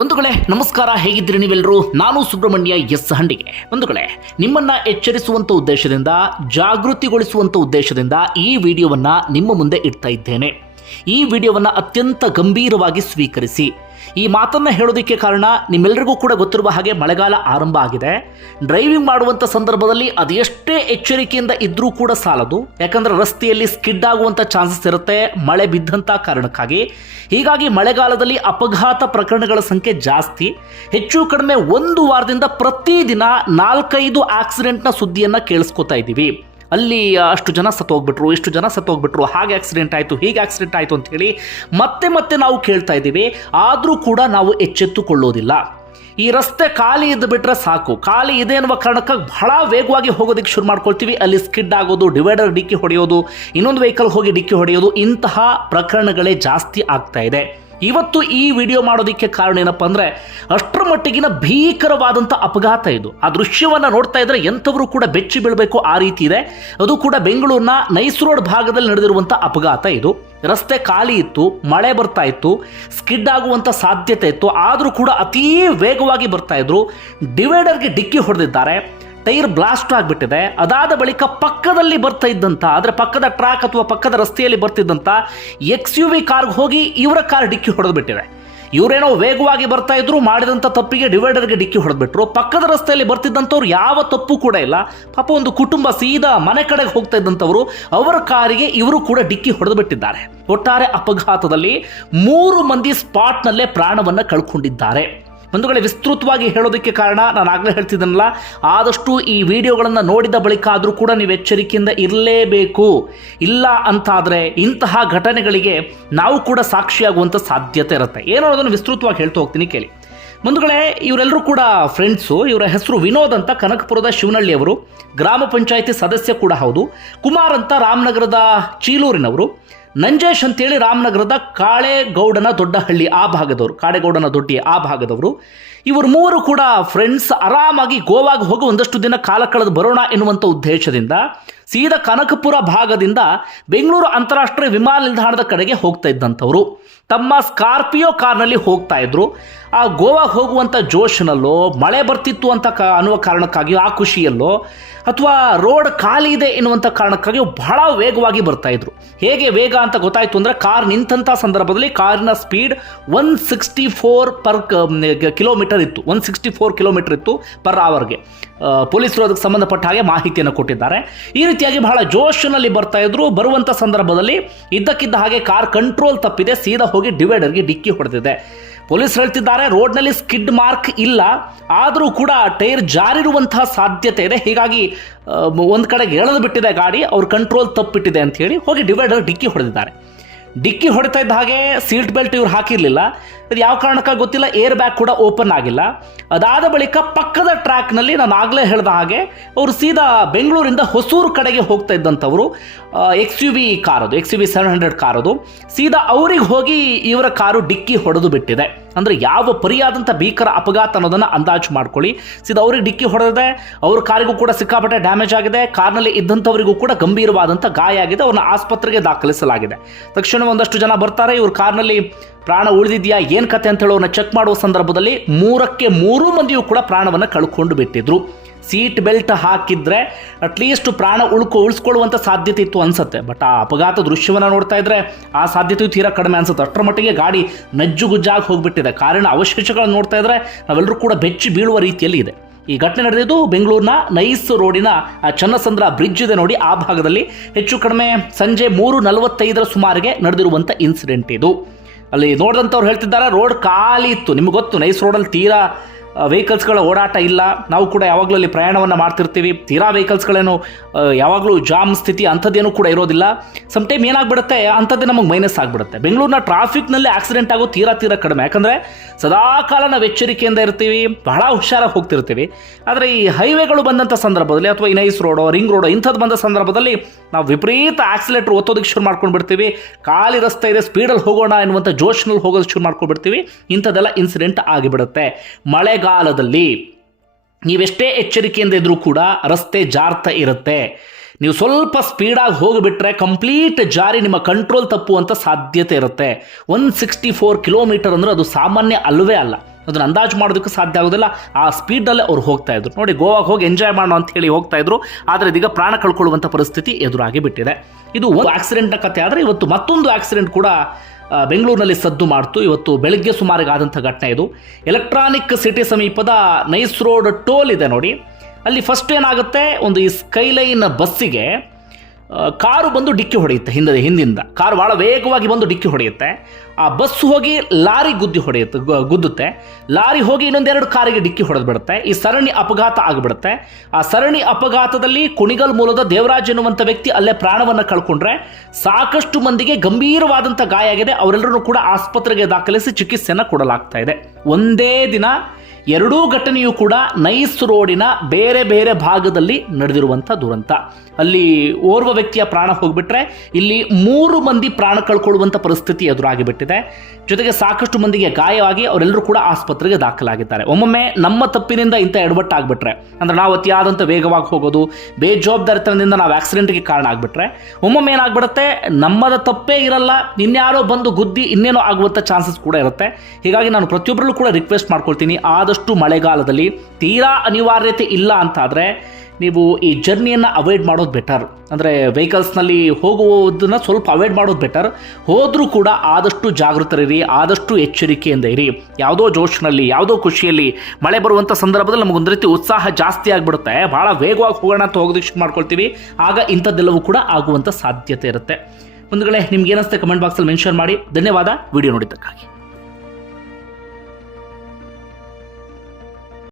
ಬಂಧುಗಳೇ, ನಮಸ್ಕಾರ, ಹೇಗಿದ್ದೀರಿ ನೀವೆಲ್ಲರೂ? ನಾನು ಸುಬ್ರಹ್ಮಣ್ಯ ಎಸ್ ಹಂಡಿಗೆ. ಬಂಧುಗಳೇ, ನಿಮ್ಮನ್ನ ಎಚ್ಚರಿಸುವಂತ ಉದ್ದೇಶದಿಂದ, ಜಾಗೃತಿಗೊಳಿಸುವಂತ ಉದ್ದೇಶದಿಂದ ಈ ವಿಡಿಯೋವನ್ನ ನಿಮ್ಮ ಮುಂದೆ ಇಡ್ತಾ ಇದ್ದೇನೆ. ಈ ವಿಡಿಯೋವನ್ನು ಅತ್ಯಂತ ಗಂಭೀರವಾಗಿ ಸ್ವೀಕರಿಸಿ. ಈ ಮಾತನ್ನು ಹೇಳೋದಕ್ಕೆ ಕಾರಣ ನಿಮ್ಮೆಲ್ಲರಿಗೂ ಕೂಡ ಗೊತ್ತಿರುವ ಹಾಗೆ ಮಳೆಗಾಲ ಆರಂಭ ಆಗಿದೆ. ಡ್ರೈವಿಂಗ್ ಮಾಡುವಂಥ ಸಂದರ್ಭದಲ್ಲಿ ಅದೆಷ್ಟೇ ಎಚ್ಚರಿಕೆಯಿಂದ ಇದ್ದರೂ ಕೂಡ ಸಾಲದು. ಯಾಕಂದರೆ ರಸ್ತೆಯಲ್ಲಿ ಸ್ಕಿಡ್ ಆಗುವಂಥ ಚಾನ್ಸಸ್ ಇರುತ್ತೆ, ಮಳೆ ಬಿದ್ದಂಥ ಕಾರಣಕ್ಕಾಗಿ. ಹೀಗಾಗಿ ಮಳೆಗಾಲದಲ್ಲಿ ಅಪಘಾತ ಪ್ರಕರಣಗಳ ಸಂಖ್ಯೆ ಜಾಸ್ತಿ. ಹೆಚ್ಚು ಕಡಿಮೆ ಒಂದು ವಾರದಿಂದ ಪ್ರತಿದಿನ ನಾಲ್ಕೈದು ಆಕ್ಸಿಡೆಂಟ್ನ ಸುದ್ದಿಯನ್ನು ಕೇಳಿಸ್ಕೊತಾ ಇದ್ದೀವಿ. ಅಲ್ಲಿ ಅಷ್ಟು ಜನ ಸತ್ತೋಗ್ಬಿಟ್ರು, ಇಷ್ಟು ಜನ ಸತ್ತೋಗ್ಬಿಟ್ರು, ಹಾಗೆ ಆಕ್ಸಿಡೆಂಟ್ ಆಯಿತು, ಹೀಗೆ ಆಕ್ಸಿಡೆಂಟ್ ಆಯಿತು ಅಂತ ಹೇಳಿ ಮತ್ತೆ ಮತ್ತೆ ನಾವು ಕೇಳ್ತಾ ಇದ್ದೀವಿ. ಆದರೂ ಕೂಡ ನಾವು ಎಚ್ಚೆತ್ತುಕೊಳ್ಳೋದಿಲ್ಲ. ಈ ರಸ್ತೆ ಖಾಲಿ ಇದ್ದು ಬಿಟ್ರೆ ಸಾಕು. ಖಾಲಿ ಇದೆ ಅನ್ನುವ ಕಾರಣಕ್ಕಾಗಿ ಬಹಳ ವೇಗವಾಗಿ ಹೋಗೋದಕ್ಕೆ ಶುರು ಮಾಡ್ಕೊಳ್ತೀವಿ. ಅಲ್ಲಿ ಸ್ಕಿಡ್ ಆಗೋದು, ಡಿವೈಡರ್ ಡಿಕ್ಕಿ ಹೊಡೆಯೋದು, ಇನ್ನೊಂದು ವೆಹಿಕಲ್ ಹೋಗಿ ಡಿಕ್ಕಿ ಹೊಡೆಯೋದು, ಇಂತಹ ಪ್ರಕರಣಗಳೇ ಜಾಸ್ತಿ ಆಗ್ತಾ ಇದೆ. ಇವತ್ತು ಈ ವಿಡಿಯೋ ಮಾಡೋದಕ್ಕೆ ಕಾರಣ ಏನಪ್ಪ ಅಂದರೆ ಅಷ್ಟರ ಮಟ್ಟಿಗಿನ ಭೀಕರವಾದಂಥ ಅಪಘಾತ ಇದು. ಆ ದೃಶ್ಯವನ್ನು ನೋಡ್ತಾ ಇದ್ರೆ ಎಂಥವರು ಕೂಡ ಬೆಚ್ಚಿ ಬೀಳಬೇಕು ಆ ರೀತಿ ಇದೆ. ಅದು ಕೂಡ ಬೆಂಗಳೂರಿನ ನೈಸ್ ರೋಡ್ ಭಾಗದಲ್ಲಿ ನಡೆದಿರುವಂಥ ಅಪಘಾತ ಇದು. ರಸ್ತೆ ಖಾಲಿ ಇತ್ತು, ಮಳೆ ಬರ್ತಾ ಇತ್ತು, ಸ್ಕಿಡ್ ಆಗುವಂಥ ಸಾಧ್ಯತೆ ಇತ್ತು. ಆದರೂ ಕೂಡ ಅತೀ ವೇಗವಾಗಿ ಬರ್ತಾ ಇದ್ರು. ಡಿವೈಡರ್ಗೆ ಡಿಕ್ಕಿ ಹೊಡೆದಿದ್ದಾರೆ. ಟೈರ್ ಬ್ಲಾಸ್ಟ್ ಆಗಿಬಿಟ್ಟಿದೆ. ಅದಾದ ಬಳಿಕ ಪಕ್ಕದಲ್ಲಿ ಬರ್ತಾ ಇದ್ದಂಥ ಅಂದರೆ ಪಕ್ಕದ ಟ್ರ್ಯಾಕ್ ಅಥವಾ ಪಕ್ಕದ ರಸ್ತೆಯಲ್ಲಿ ಬರ್ತಿದ್ದಂಥ ಎಕ್ಸ್ ಯು ವಿ ಕಾರ್ಗೆ ಹೋಗಿ ಇವರ ಕಾರ್ ಡಿಕ್ಕಿ ಹೊಡೆದ್ಬಿಟ್ಟಿದೆ. ಇವರೇನೋ ವೇಗವಾಗಿ ಬರ್ತಾ ಇದ್ರು ಮಾಡಿದಂಥ ತಪ್ಪಿಗೆ ಡಿವೈಡರ್ಗೆ ಡಿಕ್ಕಿ ಹೊಡೆದ್ಬಿಟ್ರು. ಪಕ್ಕದ ರಸ್ತೆಯಲ್ಲಿ ಬರ್ತಿದ್ದಂಥವ್ರು ಯಾವ ತಪ್ಪು ಕೂಡ ಇಲ್ಲ. ಪಾಪ ಒಂದು ಕುಟುಂಬ ಸೀದಾ ಮನೆ ಕಡೆಗೆ ಹೋಗ್ತಾ ಇದ್ದಂಥವ್ರು, ಅವರ ಕಾರಿಗೆ ಇವರು ಕೂಡ ಡಿಕ್ಕಿ ಹೊಡೆದ್ಬಿಟ್ಟಿದ್ದಾರೆ. ಒಟ್ಟಾರೆ ಅಪಘಾತದಲ್ಲಿ ಮೂರು ಮಂದಿ ಸ್ಪಾಟ್ನಲ್ಲೇ ಪ್ರಾಣವನ್ನು ಕಳ್ಕೊಂಡಿದ್ದಾರೆ. ಬಂಧುಗಳೇ ವಿಸ್ತೃತವಾಗಿ ಹೇಳೋದಕ್ಕೆ ಕಾರಣ ನಾನು ಆಗಲೇ ಹೇಳ್ತಿದ್ದನಲ್ಲ, ಆದಷ್ಟು ಈ ವಿಡಿಯೋಗಳನ್ನು ನೋಡಿದ ಬಳಿಕ ಆದರೂ ಕೂಡ ನೀವು ಎಚ್ಚರಿಕೆಯಿಂದ ಇರಲೇಬೇಕು. ಇಲ್ಲ ಅಂತಾದರೆ ಇಂತಹ ಘಟನೆಗಳಿಗೆ ನಾವು ಕೂಡ ಸಾಕ್ಷಿಯಾಗುವಂಥ ಸಾಧ್ಯತೆ ಇರುತ್ತೆ. ಏನು ಅನ್ನೋದನ್ನು ವಿಸ್ತೃತವಾಗಿ ಹೇಳ್ತಾ ಹೋಗ್ತೀನಿ ಕೇಳಿ. ಬಂಧುಗಳೇ, ಇವರೆಲ್ಲರೂ ಕೂಡ ಫ್ರೆಂಡ್ಸು ಇವರ ಹೆಸರು ವಿನೋದ್ ಅಂತ ಕನಕಪುರದ ಶಿವನಹಳ್ಳಿಯವರು ಗ್ರಾಮ ಪಂಚಾಯಿತಿ ಸದಸ್ಯ ಕೂಡ ಹೌದು. ಕುಮಾರ್ ಅಂತ ರಾಮನಗರದ ಚೀಲೂರಿನವರು. ನಂಜೇಶ್ ಅಂತೇಳಿ ರಾಮನಗರದ ಕಾಳೇಗೌಡನ ದೊಡ್ಡಹಳ್ಳಿ ಆ ಭಾಗದವರು ಕಾಳೇಗೌಡನ ದೊಡ್ಡಿ ಆ ಭಾಗದವರು. ಇವರು ಮೂವರು ಕೂಡ ಫ್ರೆಂಡ್ಸ್ ಆರಾಮಾಗಿ ಗೋವಾಗೆ ಹೋಗಿ ಒಂದಷ್ಟು ದಿನ ಕಾಲ ಕಳೆದು ಬರೋಣ ಎನ್ನುವಂಥ ಉದ್ದೇಶದಿಂದ ಸೀದಾ ಕನಕಪುರ ಭಾಗದಿಂದ ಬೆಂಗಳೂರು ಅಂತಾರಾಷ್ಟ್ರೀಯ ವಿಮಾನ ನಿಲ್ದಾಣದ ಕಡೆಗೆ ಹೋಗ್ತಾ ಇದ್ದಂಥವ್ರು. ತಮ್ಮ ಸ್ಕಾರ್ಪಿಯೋ ಕಾರ್ನಲ್ಲಿ ಹೋಗ್ತಾ ಇದ್ರು. ಆ ಗೋವಾ ಹೋಗುವಂಥ ಜೋಶ್ನಲ್ಲೋ, ಮಳೆ ಬರ್ತಿತ್ತು ಅಂತ ಕ, ಅನ್ನುವ ಕಾರಣಕ್ಕಾಗಿಯೋ, ಆ ಖುಷಿಯಲ್ಲೋ, ಅಥವಾ ರೋಡ್ ಖಾಲಿ ಇದೆ ಎನ್ನುವಂಥ ಕಾರಣಕ್ಕಾಗಿಯೋ ಬಹಳ ವೇಗವಾಗಿ ಬರ್ತಾ ಇದ್ರು. ಹೇಗೆ ವೇಗ ಅಂತ ಗೊತ್ತಾಯಿತು ಅಂದರೆ ಕಾರ್ ನಿಂತಹ ಸಂದರ್ಭದಲ್ಲಿ ಕಾರಿನ speed one sixty four per kilometer ಇತ್ತು. ಒನ್ ಸಿಕ್ಸ್ಟಿ ಫೋರ್ ಕಿಲೋಮೀಟರ್ ಇತ್ತು ಪರ್ ಅವರ್ಗೆ ಪೊಲೀಸರು ಅದಕ್ಕೆ ಸಂಬಂಧಪಟ್ಟ ಹಾಗೆ ಮಾಹಿತಿಯನ್ನು ಕೊಟ್ಟಿದ್ದಾರೆ. ಈ ರೀತಿಯಾಗಿ ಬಹಳ ಜೋಶಿನಲ್ಲಿ ಬರ್ತಾ ಇದ್ರು. ಬರುವಂಥ ಸಂದರ್ಭದಲ್ಲಿ ಇದ್ದಕ್ಕಿದ್ದ ಹಾಗೆ ಕಾರ್ ಕಂಟ್ರೋಲ್ ತಪ್ಪಿದೆ. ಸೀದಾ ಹೋಗಿ ಡಿವೈಡರ್ಗೆ ಡಿಕ್ಕಿ ಹೊಡೆದಿದೆ. ಪೊಲೀಸ್ ಹೇಳ್ತಿದ್ದಾರೆ, ರೋಡ್ನಲ್ಲಿ ಸ್ಕಿಡ್ ಮಾರ್ಕ್ ಇಲ್ಲ. ಆದರೂ ಕೂಡ ಟೈರ್ ಜಾರಿರುವಂತಹ ಸಾಧ್ಯತೆ ಇದೆ. ಹೀಗಾಗಿ ಒಂದು ಕಡೆಗೆ ಎಳೆದು ಬಿಟ್ಟಿದೆ ಗಾಡಿ. ಅವ್ರ ಕಂಟ್ರೋಲ್ ತಪ್ಪಿಟ್ಟಿದೆ ಅಂತ ಹೇಳಿ ಹೋಗಿ ಡಿವೈಡರ್ ಡಿಕ್ಕಿ ಹೊಡೆದಿದ್ದಾರೆ. ಡಿಕ್ಕಿ ಹೊಡಿತಾ ಇದ್ದ ಹಾಗೆ ಸೀಟ್ ಬೆಲ್ಟ್ ಇವ್ರು ಹಾಕಿರಲಿಲ್ಲ. ಅದು ಯಾವ ಕಾರಣಕ್ಕ ಗೊತ್ತಿಲ್ಲ, ಏರ್ ಬ್ಯಾಗ್ ಕೂಡ ಓಪನ್ ಆಗಿಲ್ಲ. ಅದಾದ ಬಳಿಕ ಪಕ್ಕದ ಟ್ರ್ಯಾಕ್ನಲ್ಲಿ ನಾನು ಆಗಲೇ ಹೇಳಿದ ಹಾಗೆ ಅವರು ಸೀದಾ ಬೆಂಗಳೂರಿಂದ ಹೊಸೂರು ಕಡೆಗೆ ಹೋಗ್ತಾ ಇದ್ದಂಥವರು X U V ಕಾರದು X U V seven hundred ಕಾರದು. ಸೀದಾ ಅವ್ರಿಗೆ ಹೋಗಿ ಇವರ ಕಾರು ಡಿಕ್ಕಿ ಹೊಡೆದು ಬಿಟ್ಟಿದೆ. ಅಂದರೆ ಯಾವ ಪರಿಯಾದಂಥ ಭೀಕರ ಅಪಘಾತ ಅನ್ನೋದನ್ನು ಅಂದಾಜು ಮಾಡ್ಕೊಳ್ಳಿ. ಸೀದಾ ಅವ್ರಿಗೆ ಡಿಕ್ಕಿ ಹೊಡೆದಿದೆ, ಅವ್ರ ಕಾರಿಗೂ ಕೂಡ ಸಿಕ್ಕಾಪಟ್ಟೆ ಡ್ಯಾಮೇಜ್ ಆಗಿದೆ, ಕಾರ್ನಲ್ಲಿ ಇದ್ದಂಥವರಿಗೂ ಕೂಡ ಗಂಭೀರವಾದಂಥ ಗಾಯ ಆಗಿದೆ, ಅವ್ರನ್ನ ಆಸ್ಪತ್ರೆಗೆ ದಾಖಲಿಸಲಾಗಿದೆ. ತಕ್ಷಣ ಒಂದಷ್ಟು ಜನ ಬರ್ತಾರೆ, ಇವ್ರ ಕಾರ್ನಲ್ಲಿ ಪ್ರಾಣ ಉಳಿದಿದೆಯಾ, ಏನು ಕತೆ ಅಂತ ಹೇಳೋನ ಚೆಕ್ ಮಾಡುವ ಸಂದರ್ಭದಲ್ಲಿ ಮೂರಕ್ಕೆ ಮೂರು ಮಂದಿಯೂ ಕೂಡ ಪ್ರಾಣವನ್ನು ಕಳ್ಕೊಂಡು ಬಿಟ್ಟಿದ್ರು. ಸೀಟ್ ಬೆಲ್ಟ್ ಹಾಕಿದ್ರೆ ಅಟ್ಲೀಸ್ಟ್ ಪ್ರಾಣ ಉಳ್ಕೊ ಉಳಿಸ್ಕೊಳ್ಳುವಂಥ ಸಾಧ್ಯತೆ ಇತ್ತು ಅನ್ಸುತ್ತೆ. ಬಟ್ ಆ ಅಪಘಾತ ದೃಶ್ಯವನ್ನು ನೋಡ್ತಾ ಇದ್ರೆ ಆ ಸಾಧ್ಯತೆಯು ತೀರಾ ಕಡಿಮೆ ಅನ್ಸುತ್ತೆ. ಅಷ್ಟರ ಮಟ್ಟಿಗೆ ಗಾಡಿ ನಜ್ಜುಗುಜ್ಜಾಗಿ ಹೋಗ್ಬಿಟ್ಟಿದೆ. ಕಾರಿನ ಅವಶೇಷಗಳನ್ನು ನೋಡ್ತಾ ಇದ್ರೆ ನಾವೆಲ್ಲರೂ ಕೂಡ ಬೆಚ್ಚಿ ಬೀಳುವ ರೀತಿಯಲ್ಲಿ ಇದೆ. ಈ ಘಟನೆ ನಡೆದಿದ್ದು ಬೆಂಗಳೂರಿನ ನೈಸ್ ರೋಡಿನ ಚನ್ನಸಂದ್ರ ಬ್ರಿಡ್ಜ್ ಇದೆ ನೋಡಿ, ಆ ಭಾಗದಲ್ಲಿ. ಹೆಚ್ಚು ಕಡಿಮೆ ಸಂಜೆ ಮೂರು ನಲವತ್ತೈದರ ಸುಮಾರಿಗೆ ನಡೆದಿರುವಂಥ ಇನ್ಸಿಡೆಂಟ್ ಇದು. ಅಲ್ಲಿ ನೋಡಿದಂಥವ್ರು ಹೇಳ್ತಿದ್ದಾರೆ, ರೋಡ್ ಖಾಲಿ ಇತ್ತು. ನಿಮ್ಗೆ ಗೊತ್ತು, ನೈಸ್ ರೋಡಲ್ಲಿ ತೀರಾ ವೆಹಿಕಲ್ಸ್ಗಳ ಓಡಾಟ ಇಲ್ಲ. ನಾವು ಕೂಡ ಯಾವಾಗಲೂ ಅಲ್ಲಿ ಪ್ರಯಾಣವನ್ನು ಮಾಡ್ತಿರ್ತೀವಿ. ತೀರಾ ವೆಹಿಕಲ್ಸ್ಗಳೇನು ಯಾವಾಗಲೂ ಜಾಮ್ ಸ್ಥಿತಿ ಅಂಥದ್ದೇನು ಕೂಡ ಇರೋದಿಲ್ಲ. ಸಮ್ ಟೈಮ್ ಏನಾಗ್ಬಿಡುತ್ತೆ, ಅಂಥದ್ದೇ ನಮಗೆ ಮೈನಸ್ ಆಗಿಬಿಡುತ್ತೆ. ಬೆಂಗಳೂರಿನ ಟ್ರಾಫಿಕ್ನಲ್ಲಿ ಆಕ್ಸಿಡೆಂಟ್ ಆಗೋ ತೀರಾ ತೀರಾ ಕಡಿಮೆ. ಯಾಕಂದರೆ ಸದಾಕಾಲ ನಾವು ಎಚ್ಚರಿಕೆಯಿಂದ ಇರ್ತೀವಿ, ಬಹಳ ಹುಷಾರಾಗಿ ಹೋಗ್ತಿರ್ತೀವಿ. ಆದರೆ ಈ ಹೈವೇಗಳು ಬಂದಂಥ ಸಂದರ್ಭದಲ್ಲಿ ಅಥವಾ ಇನೈಸ್ ನೈಸ್ ರೋಡೋ ರಿಂಗ್ ರೋಡು ಇಂಥದ್ದು ಬಂದ ಸಂದರ್ಭದಲ್ಲಿ ನಾವು ವಿಪರೀತ ಆಕ್ಸಿಲೇಟರ್ ಒತ್ತೋದಕ್ಕೆ ಶುರು ಮಾಡ್ಕೊಂಡು ಬಿಡ್ತೀವಿ ಖಾಲಿ ರಸ್ತೆ ಇದೆ ಸ್ಪೀಡಲ್ಲಿ ಹೋಗೋಣ ಎನ್ನುವಂಥ ಜೋಶ್ನಲ್ಲಿ ಹೋಗೋದಕ್ಕೆ ಶುರು ಮಾಡ್ಕೊಂಡ್ಬಿಡ್ತೀವಿ. ಇಂಥದ್ದೆಲ್ಲ ಇನ್ಸಿಡೆಂಟ್ ಆಗಿಬಿಡುತ್ತೆ. ಮಳೆಗಾಲದಲ್ಲಿ ನೀವೆಷ್ಟೇ ಎಚ್ಚರಿಕೆಯಿಂದ ಇದ್ದರೂ ಕೂಡ ರಸ್ತೆ ಜಾರ್ತಾ ಇರುತ್ತೆ. ನೀವು ಸ್ವಲ್ಪ ಸ್ಪೀಡಾಗಿ ಹೋಗಿಬಿಟ್ರೆ ಕಂಪ್ಲೀಟ್ ಜಾರಿ ನಿಮ್ಮ ಕಂಟ್ರೋಲ್ ತಪ್ಪುವಂಥ ಸಾಧ್ಯತೆ ಇರುತ್ತೆ. ಒನ್ ಸಿಕ್ಸ್ಟಿ ಫೋರ್ ಕಿಲೋಮೀಟರ್ ಅಂದರೆ ಅದು ಸಾಮಾನ್ಯ ಅಲ್ಲವೇ ಅಲ್ಲ. ಅದನ್ನು ಅಂದಾಜು ಮಾಡೋದಕ್ಕೆ ಸಾಧ್ಯ ಆಗೋದಿಲ್ಲ. ಆ ಸ್ಪೀಡಲ್ಲೇ ಅವ್ರು ಹೋಗ್ತಾ ಇದ್ರು. ನೋಡಿ, ಗೋವಾಗೆ ಹೋಗಿ ಎಂಜಾಯ್ ಮಾಡೋ ಅಂತ ಹೇಳಿ ಹೋಗ್ತಾ ಇದ್ರು. ಆದರೆ ಇದೀಗ ಪ್ರಾಣ ಕಳ್ಕೊಳ್ಳುವಂಥ ಪರಿಸ್ಥಿತಿ ಎದುರಾಗಿ ಬಿಟ್ಟಿದೆ. ಇದು ಒಂದು ಆಕ್ಸಿಡೆಂಟ್ನ ಕಥೆ ಆದರೆ ಇವತ್ತು ಮತ್ತೊಂದು ಆಕ್ಸಿಡೆಂಟ್ ಕೂಡ ಬೆಂಗಳೂರಿನಲ್ಲಿ ಸದ್ದು ಮಾಡ್ತು. ಇವತ್ತು ಬೆಳಗ್ಗೆ ಸುಮಾರಿಗೆ ಆದಂಥ ಘಟನೆ ಇದು. ಎಲೆಕ್ಟ್ರಾನಿಕ್ ಸಿಟಿ ಸಮೀಪದ ನೈಸ್ ರೋಡ್ ಟೋಲ್ ಇದೆ ನೋಡಿ. ಅಲ್ಲಿ ಫಸ್ಟ್ ಏನಾಗುತ್ತೆ? ಒಂದು ಈ ಸ್ಕೈಲೈನ್ ಬಸ್ಸಿಗೆ ಕಾರು ಬಂದು ಡಿಕ್ಕಿ ಹೊಡೆಯುತ್ತೆ ಹಿಂದೆ, ಹಿಂದಿಂದ. ಕಾರು ಭಾಳ ವೇಗವಾಗಿ ಬಂದು ಡಿಕ್ಕಿ ಹೊಡೆಯುತ್ತೆ. ಆ ಬಸ್ ಹೋಗಿ ಲಾರಿ ಗುದ್ದಿ ಹೊಡೆಯುತ್ತೆ ಗುದ್ದುತ್ತೆ. ಲಾರಿ ಹೋಗಿ ಇನ್ನೊಂದೆರಡು ಕಾರಿಗೆ ಡಿಕ್ಕಿ ಹೊಡೆದು ಬಿಡುತ್ತೆ ಈ ಸರಣಿ ಅಪಘಾತ ಆಗಿಬಿಡುತ್ತೆ. ಆ ಸರಣಿ ಅಪಘಾತದಲ್ಲಿ ಕುಣಿಗಲ್ ಮೂಲದ ದೇವರಾಜ್ ಎನ್ನುವಂಥ ವ್ಯಕ್ತಿ ಅಲ್ಲೇ ಪ್ರಾಣವನ್ನು ಕಳ್ಕೊಂಡ್ರೆ ಸಾಕಷ್ಟು ಮಂದಿಗೆ ಗಂಭೀರವಾದಂಥ ಗಾಯ ಆಗಿದೆ. ಅವರೆಲ್ಲರೂ ಕೂಡ ಆಸ್ಪತ್ರೆಗೆ ದಾಖಲಿಸಿ ಚಿಕಿತ್ಸೆಯನ್ನು ಕೊಡಲಾಗ್ತಾ ಇದೆ. ಒಂದೇ ದಿನ ಎರಡೂ ಘಟನೆಯೂ ಕೂಡ ನೈಸ್ ರೋಡಿನ ಬೇರೆ ಬೇರೆ ಭಾಗದಲ್ಲಿ ನಡೆದಿರುವಂಥ ದುರಂತ. ಅಲ್ಲಿ ಓರ್ವ ವ್ಯಕ್ತಿಯ ಪ್ರಾಣ ಹೋಗಿಬಿಟ್ರೆ ಇಲ್ಲಿ ಮೂರು ಮಂದಿ ಪ್ರಾಣ ಕಳ್ಕೊಳ್ಳುವಂಥ ಪರಿಸ್ಥಿತಿ ಎದುರಾಗಿಬಿಟ್ಟಿದೆ. ಜೊತೆಗೆ ಸಾಕಷ್ಟು ಮಂದಿಗೆ ಗಾಯವಾಗಿ ಅವರೆಲ್ಲರೂ ಕೂಡ ಆಸ್ಪತ್ರೆಗೆ ದಾಖಲಾಗಿದ್ದಾರೆ. ಒಮ್ಮೊಮ್ಮೆ ನಮ್ಮ ತಪ್ಪಿನಿಂದ ಇಂಥ ಎಡವಟ್ಟಾಗ್ಬಿಟ್ರೆ ಅಂದ್ರೆ ನಾವು ಅತಿಯಾದಂಥ ವೇಗವಾಗಿ ಹೋಗೋದು, ಬೇಜವಾಬ್ದಾರಿತನದಿಂದ ನಾವು ಆಕ್ಸಿಡೆಂಟ್ಗೆ ಕಾರಣ ಆಗಿಬಿಟ್ರೆ, ಒಮ್ಮೊಮ್ಮೆ ಏನಾಗ್ಬಿಡುತ್ತೆ? ನಮ್ಮದ ತಪ್ಪೇ ಇರಲ್ಲ, ಇನ್ಯಾರೋ ಬಂದು ಗುದ್ದಿ ಇನ್ನೇನೋ ಆಗುವಂಥ ಚಾನ್ಸಸ್ ಕೂಡ ಇರುತ್ತೆ. ಹೀಗಾಗಿ ನಾನು ಪ್ರತಿಯೊಬ್ಬರಲ್ಲೂ ಕೂಡ ರಿಕ್ವೆಸ್ಟ್ ಮಾಡ್ಕೊಳ್ತೀನಿ. ಆದಷ್ಟು ಮಳೆಗಾಲದಲ್ಲಿ ತೀರಾ ಅನಿವಾರ್ಯತೆ ಇಲ್ಲ ಅಂತಾದರೆ ನೀವು ಈ ಜರ್ನಿಯನ್ನು ಅವಾಯ್ಡ್ ಮಾಡೋದು ಬೆಟರ್ ಅಂದರೆ ವೆಹಿಕಲ್ಸ್ನಲ್ಲಿ ಹೋಗುವುದನ್ನು ಸ್ವಲ್ಪ ಅವಾಯ್ಡ್ ಮಾಡೋದು ಬೆಟರ್ ಹೋದರೂ ಕೂಡ ಆದಷ್ಟು ಜಾಗೃತರಿರಿ, ಆದಷ್ಟು ಎಚ್ಚರಿಕೆಯಿಂದ ಇರಿ. ಯಾವುದೋ ಜೋಶ್ನಲ್ಲಿ, ಯಾವುದೋ ಖುಷಿಯಲ್ಲಿ ಮಳೆ ಬರುವಂಥ ಸಂದರ್ಭದಲ್ಲಿ ನಮಗೊಂದು ರೀತಿ ಉತ್ಸಾಹ ಜಾಸ್ತಿ ಆಗಿಬಿಡುತ್ತೆ. ಭಾಳ ವೇಗವಾಗಿ ಹೋಗೋಣ ಅಂತ ಹೋಗೋದಕ್ಕೆ ಮಾಡ್ಕೊಳ್ತೀವಿ. ಆಗ ಇಂಥದ್ದೆಲ್ಲವೂ ಕೂಡ ಆಗುವಂಥ ಸಾಧ್ಯತೆ ಇರುತ್ತೆ. ವೇಳೆ ನಿಮ್ಗೆ ಏನಿಸುತ್ತೆ ಕಮೆಂಟ್ ಬಾಕ್ಸಲ್ಲಿ ಮೆನ್ಷನ್ ಮಾಡಿ. ಧನ್ಯವಾದ. ವಿಡಿಯೋ ನೋಡಿದ್ದಕ್ಕಾಗಿ.